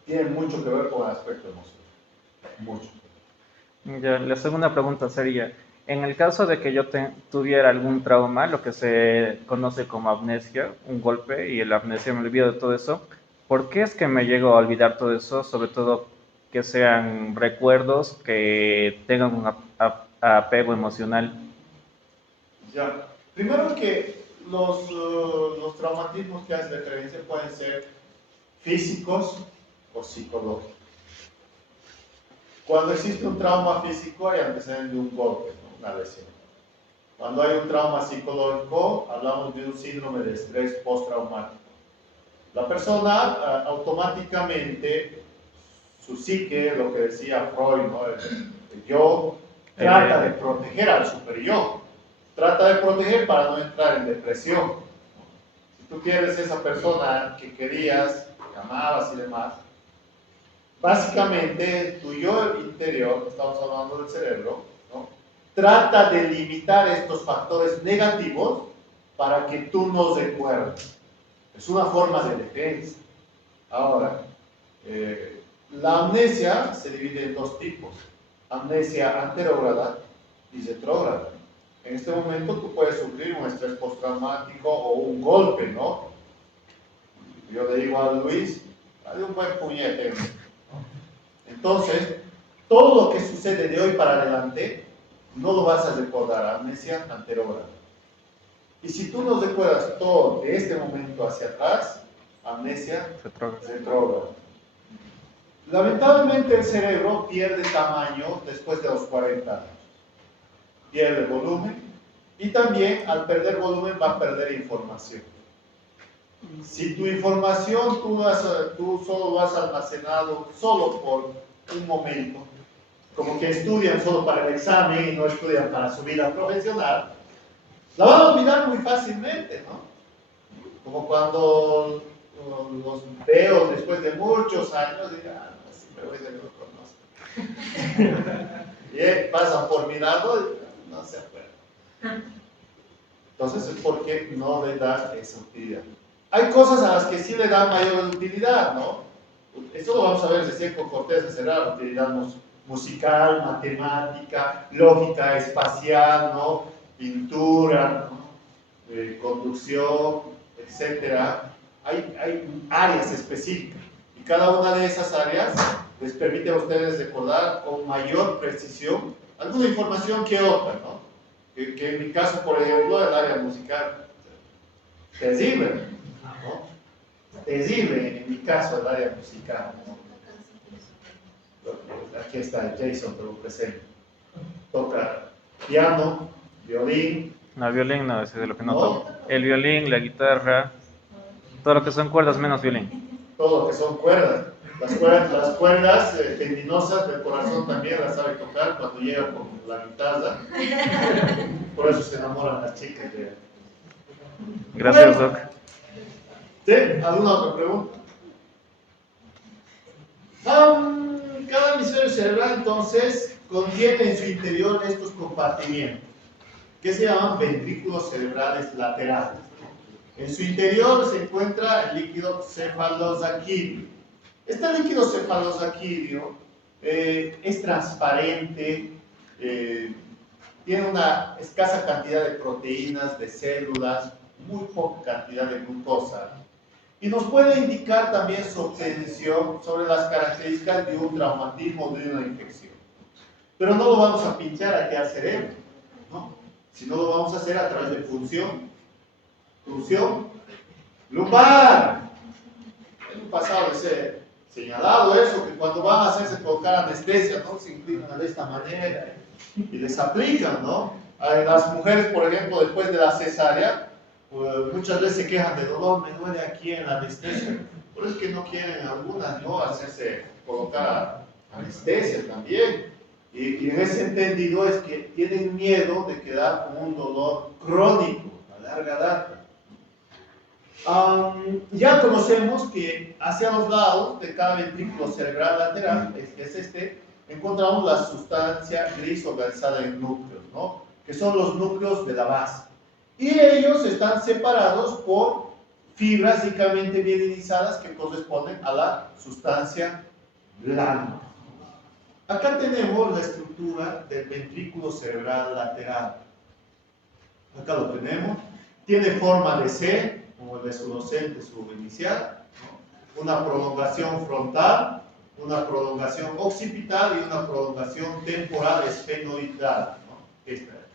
Tiene mucho que ver con el aspecto emocional. Mucho. Ya, la segunda pregunta sería, en el caso de que yo tuviera algún trauma, lo que se conoce como amnesia, un golpe y la amnesia me olvido de todo eso, ¿por qué es que me llego a olvidar todo eso? Sobre todo que sean recuerdos que tengan un apego emocional. Ya. Primero que los traumatismos que haces referencia pueden ser físicos o psicológicos. Cuando existe un trauma físico hay antecedentes de un golpe, ¿no?, una lesión. Cuando hay un trauma psicológico, hablamos de un síndrome de estrés postraumático. La persona automáticamente, su psique, lo que decía Freud, ¿no?, el yo, trata de proteger al superyo. Trata de proteger para no entrar en depresión. Si tú quieres esa persona que querías guacamaras y demás, básicamente tu yo interior, estamos hablando del cerebro, ¿no? Trata de limitar estos factores negativos para que tú no recuerdes. Es una forma de defensa. Ahora, la amnesia se divide en dos tipos: amnesia anterógrada y retrógrada. En este momento tú puedes sufrir un estrés postraumático o un golpe, ¿no? Yo le digo a Luis, dale un buen puñete. Entonces, todo lo que sucede de hoy para adelante no lo vas a recordar, amnesia anterógrada. Y si tú no recuerdas todo de este momento hacia atrás, amnesia retrógrada. Lamentablemente el cerebro pierde tamaño después de los 40 años. Pierde volumen y también al perder volumen va a perder información. Si tu información tú solo lo has almacenado solo por un momento, como que estudian solo para el examen y no estudian para su vida profesional, la van a olvidar muy fácilmente, ¿no? Como cuando los veo después de muchos años, digo, no, sí me voy a lo conozco. Y pasan por mi lado y no se acuerdan. Entonces es porque no le dan esa utilidad. Hay cosas a las que sí le dan mayor utilidad, ¿no? Esto lo vamos a ver recién con corteza cerebral, utilidad musical, matemática, lógica espacial, ¿no? Pintura, ¿no? Conducción, etcétera. Hay áreas específicas y cada una de esas áreas les permite a ustedes recordar con mayor precisión alguna información que otra, ¿no? Que en mi caso, por ejemplo, el área musical, terrible, ¿no? Terrible en mi caso el área musical, ¿no? Aquí está Jason, te lo presento. Toca piano, violín. No, violín no, ese es de lo que no ¿No? toco. El violín, la guitarra, todo lo que son cuerdas menos violín. Todo lo que son cuerdas. Las cuerdas tendinosas del corazón también las sabe tocar cuando llega con la guitarra. Por eso se enamoran las chicas de... Gracias, Doc. ¿Sí? ¿Alguna otra pregunta? Cada hemisferio cerebral entonces contiene en su interior estos compartimientos que se llaman ventrículos cerebrales laterales. En su interior se encuentra el líquido cefalosaquídeo. Este líquido cefalosaquídeo es transparente, tiene una escasa cantidad de proteínas, de células, muy poca cantidad de glucosa. Y nos puede indicar también su obtención sobre las características de un traumatismo o de una infección. Pero no lo vamos a pinchar aquí al cerebro, ¿no? Sino lo vamos a hacer a través de punción. Punción lumbar. En un pasado les he señalado eso, que cuando van a hacerse colocar anestesia, ¿no? Se inclinan de esta manera y les aplican, ¿no? A las mujeres, por ejemplo, después de la cesárea, muchas veces se quejan de dolor, me duele aquí en la anestesia. Por eso es que no quieren algunas, ¿no? Hacerse colocar anestesia también. Y en ese entendido es que tienen miedo de quedar con un dolor crónico a larga data. Ya conocemos que hacia los lados de cada ventrículo cerebral lateral, que es este, encontramos la sustancia gris organizada en núcleos, ¿no? Que son los núcleos de la base. Y ellos están separados por fibras ricamente mielinizadas que corresponden a la sustancia blanda. Acá tenemos la estructura del ventrículo cerebral lateral. Acá lo tenemos. Tiene forma de C, como el de su docente, su inicial, ¿no? Una prolongación frontal, una prolongación occipital y una prolongación temporal esfenoidal, ¿no? Esta de acá,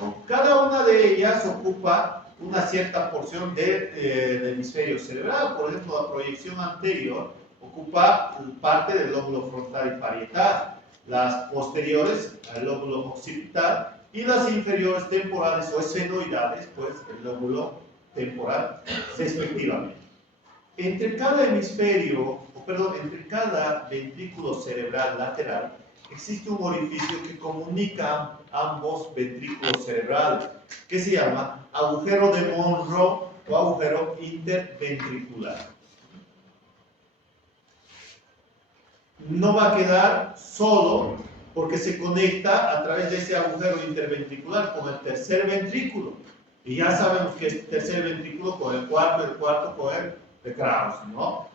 ¿no? Cada una de ellas ocupa una cierta porción del hemisferio cerebral. Por ejemplo, la proyección anterior ocupa parte del lóbulo frontal y parietal, las posteriores al lóbulo occipital y las inferiores temporales o esfenoidales, pues el lóbulo temporal respectivamente. Entre cada entre cada ventrículo cerebral lateral existe un orificio que comunica ambos ventrículos cerebrales, que se llama agujero de Monro o agujero interventricular. no va a quedar solo porque se conecta a través de ese agujero interventricular con el tercer ventrículo. Y ya sabemos que es tercer ventrículo con el cuarto con el de Krauss, ¿no?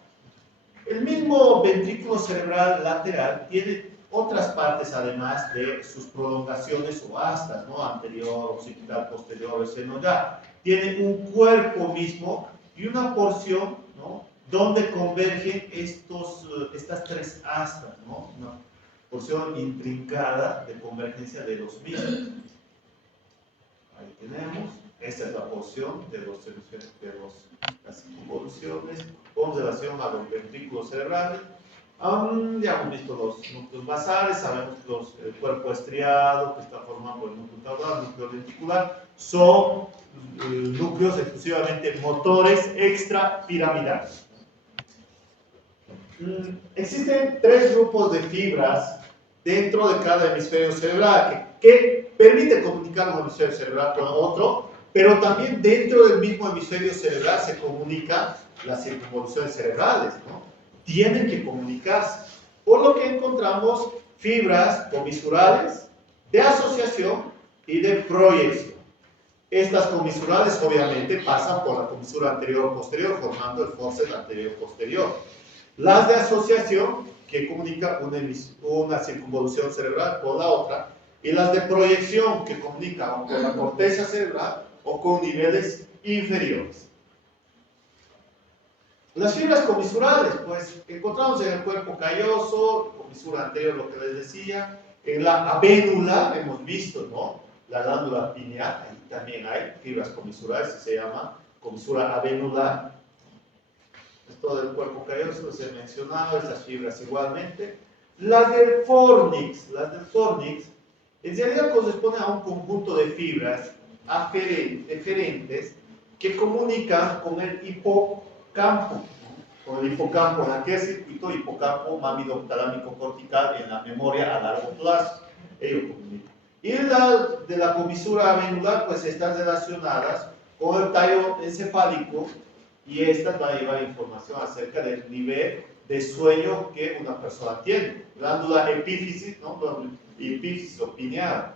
El mismo ventrículo cerebral lateral tiene otras partes además de sus prolongaciones o astas, ¿no? Anterior, occipital, posterior, el seno ya. Tiene un cuerpo mismo y una porción, ¿no? Donde convergen estas tres astas, ¿no? Una porción intrincada de convergencia de los mismos. Ahí tenemos. Esta es la porción de las convoluciones con relación a los ventrículos cerebrales. Ya hemos visto los núcleos basales, sabemos que el cuerpo estriado que está formado por el núcleo caudal, el núcleo ventricular, son núcleos exclusivamente motores extrapiramidales. Existen tres grupos de fibras dentro de cada hemisferio cerebral que permite comunicar un hemisferio cerebral con otro, pero también dentro del mismo hemisferio cerebral se comunican las circunvoluciones cerebrales, ¿no? Tienen que comunicarse, por lo que encontramos fibras comisurales de asociación y de proyección. Estas comisurales obviamente pasan por la comisura anterior-posterior formando el fórceps anterior-posterior. Las de asociación que comunican una circunvolución cerebral con la otra, y las de proyección que comunican con la corteza cerebral o con niveles inferiores. Las fibras comisurales, pues encontramos en el cuerpo calloso, comisura anterior, lo que les decía, en la avénula hemos visto, ¿no? La glándula pineal, ahí también hay fibras comisurales, se llama comisura avenular. Todo el cuerpo calloso, les he mencionado, estas fibras igualmente. Las del fornix, en realidad corresponden a un conjunto de fibras eferentes que comunican con el hipocampo, ¿no? Con el hipocampo, en aquel circuito hipocampo mamidotalámico cortical en la memoria a largo plazo. Ello comunica. Y las de la comisura avenular, pues están relacionadas con el tallo encefálico, y estas van a llevar información acerca del nivel de sueño que una persona tiene. Glándula epífisis, ¿no? Epífisis o pineal.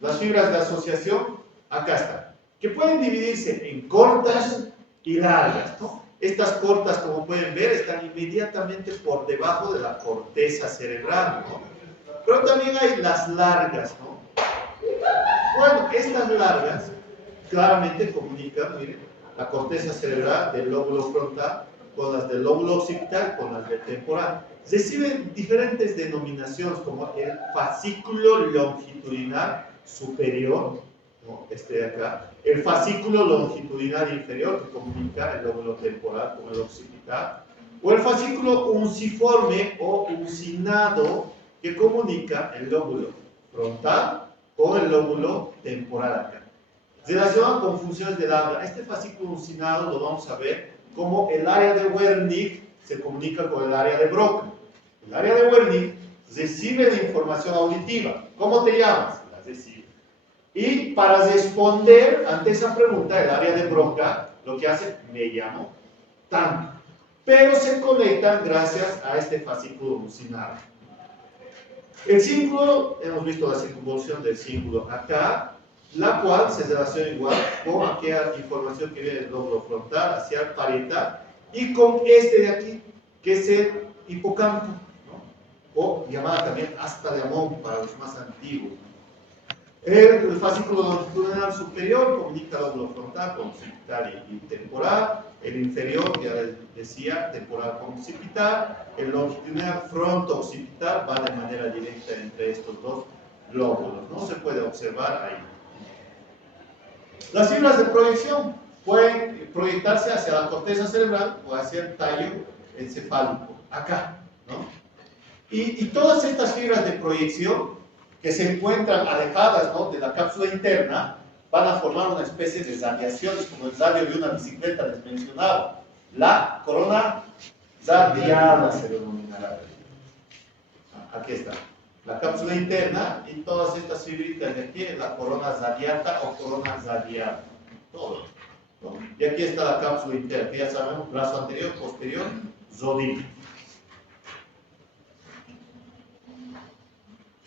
Las fibras de asociación, acá están, que pueden dividirse en cortas y largas, ¿no? Estas cortas, como pueden ver, están inmediatamente por debajo de la corteza cerebral, ¿no? Pero también hay las largas, ¿no? Bueno, estas largas claramente comunican, miren, la corteza cerebral del lóbulo frontal con las del lóbulo occipital, con las del temporal. Reciben diferentes denominaciones como el fascículo longitudinal superior, ¿no? Este de acá, el fascículo longitudinal inferior que comunica el lóbulo temporal con el occipital, o el fascículo unciforme o uncinado que comunica el lóbulo frontal con el lóbulo temporal acá. Relacionado con funciones del habla, este fascículo uncinado lo vamos a ver como el área de Wernicke se comunica con el área de Broca. El área de Wernicke recibe la información auditiva. ¿Cómo te llamas? La recibe. Y para responder ante esa pregunta, el área de Broca lo que hace, me llamo tanto. Pero se conectan gracias a este fascículo uncinado. El cíngulo, hemos visto la circunvolución del cíngulo acá, la cual se relaciona igual con aquella información que viene del lóbulo frontal hacia el parietal y con este de aquí, que es el hipocampo, ¿no? O llamada también asta de Amón para los más antiguos. El fascículo longitudinal superior comunica el lóbulo frontal con occipital y temporal. El inferior, ya les decía, temporal con occipital. El longitudinal fronto-occipital va de manera directa entre estos dos lóbulos. No se puede observar ahí. Las fibras de proyección pueden proyectarse hacia la corteza cerebral o hacia el tallo encefálico, acá, ¿no? Y todas estas fibras de proyección que se encuentran alejadas, ¿no?, de la cápsula interna, van a formar una especie de radiaciones, como el radio de una bicicleta les mencionaba. La corona radiada se denominará. Aquí está. La cápsula interna y todas estas fibritas de aquí, la corona radiata o corona radiada. Todo, ¿no? Y aquí está la cápsula interna, que ya sabemos, brazo anterior, posterior, rodilla.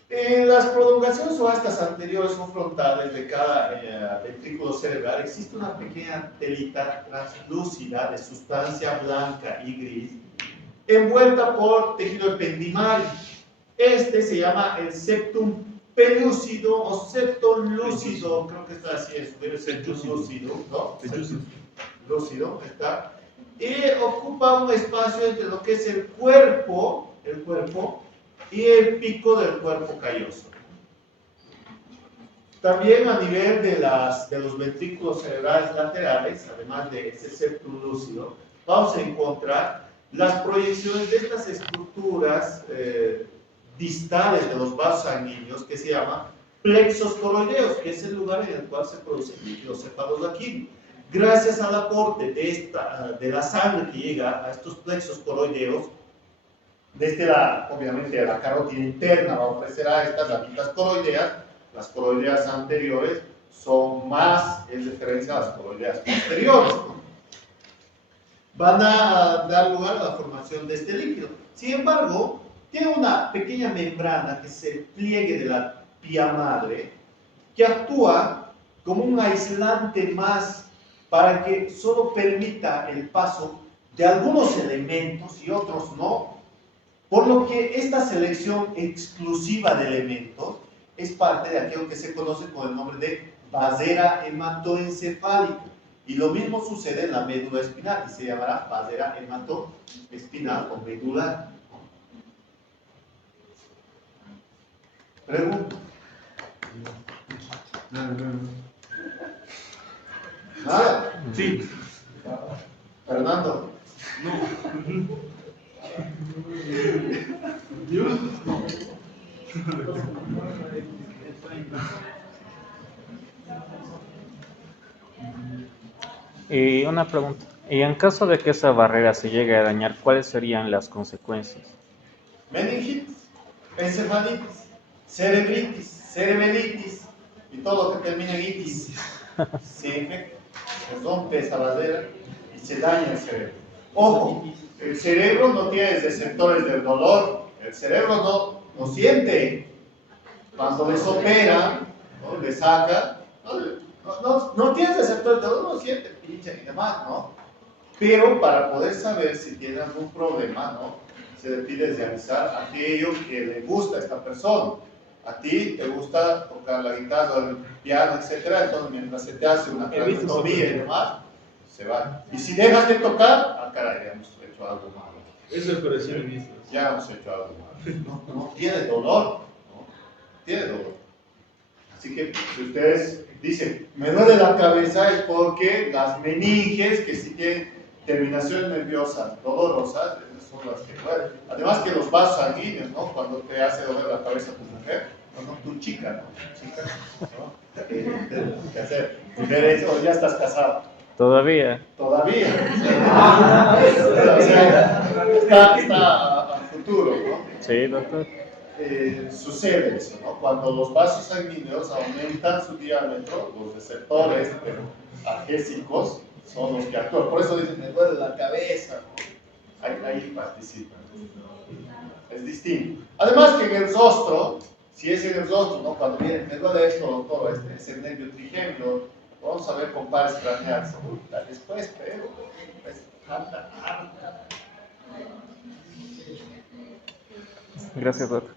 Las prolongaciones o astas anteriores o frontales de cada ventrículo cerebral existe una pequeña telita translúcida de sustancia blanca y gris envuelta por tejido ependimario. Este se llama el septum pelúcido o septum lúcido, creo que está así, el septum lúcido, ¿no? Lúcido, está. Y ocupa un espacio entre lo que es el cuerpo y el pico del cuerpo calloso. También a nivel de los ventrículos cerebrales laterales, además de ese septum lúcido, vamos a encontrar las proyecciones de estas estructuras distales de los vasos sanguíneos que se llaman plexos coroideos, que es el lugar en el cual se producen líquidos cefalosaquíneos. Gracias al aporte de la sangre que llega a estos plexos coroideos, desde obviamente la carótida interna va a ofrecer a estas lamitas coroideas. Las coroideas anteriores son más en referencia a las coroideas posteriores. Van a dar lugar a la formación de este líquido. Sin embargo, tiene una pequeña membrana que es el pliegue de la pía madre, que actúa como un aislante más para que solo permita el paso de algunos elementos y otros no, por lo que esta selección exclusiva de elementos es parte de aquello que se conoce con el nombre de vasera hematoencefálica. Y lo mismo sucede en la médula espinal y se llamará vasera hematoespinal o medular. Pregunta. ¿Nada? Sí. Fernando. Y una pregunta, y en caso de que esa barrera se llegue a dañar, ¿cuáles serían las consecuencias? Meningitis, encefalitis, cerebritis, cerebelitis y todo lo que termine en itis. Se infecta, se rompe esa barrera y se daña el cerebro. Ojo, el cerebro no tiene receptores del dolor, el cerebro no siente. Cuando les opera, ¿no? Le saca, no tiene receptores del dolor, no siente, pincha y demás, ¿no? Pero para poder saber si tiene algún problema, ¿no? Se le pide realizar aquello que le gusta a esta persona. A ti te gusta tocar la guitarra, el piano, etc. Entonces, mientras se te hace una traqueotomía y demás, se va. Y si dejas de tocar, caray, hemos hecho algo malo. Es el coleccionista. Ya hemos hecho algo malo. No tiene dolor, ¿no? Tiene dolor. Así que si ustedes dicen, me duele la cabeza, es porque las meninges, que sí tienen terminaciones nerviosas dolorosas, esas son las que duelen. Además que los vasos sanguíneos, ¿no? Cuando te hace doler la cabeza tu mujer, no, tu chica, ¿no? ¿Qué hacer? Ver eso, ya estás casado. Todavía. Todavía. O sea, está a futuro, ¿no? Sí, doctor. Sucede eso, ¿no? Cuando los vasos sanguíneos aumentan su diámetro, los receptores adhésicos son los que actúan. Por eso dicen, me duele la cabeza, ¿no? Ahí participan. Es distinto. Además que en el rostro, si es en el rostro, ¿no? Cuando viene, me duele esto, doctor, es el nervio trigémino, vamos a ver con pares craneales. Después, pero, pues, harta. Gracias, doctor.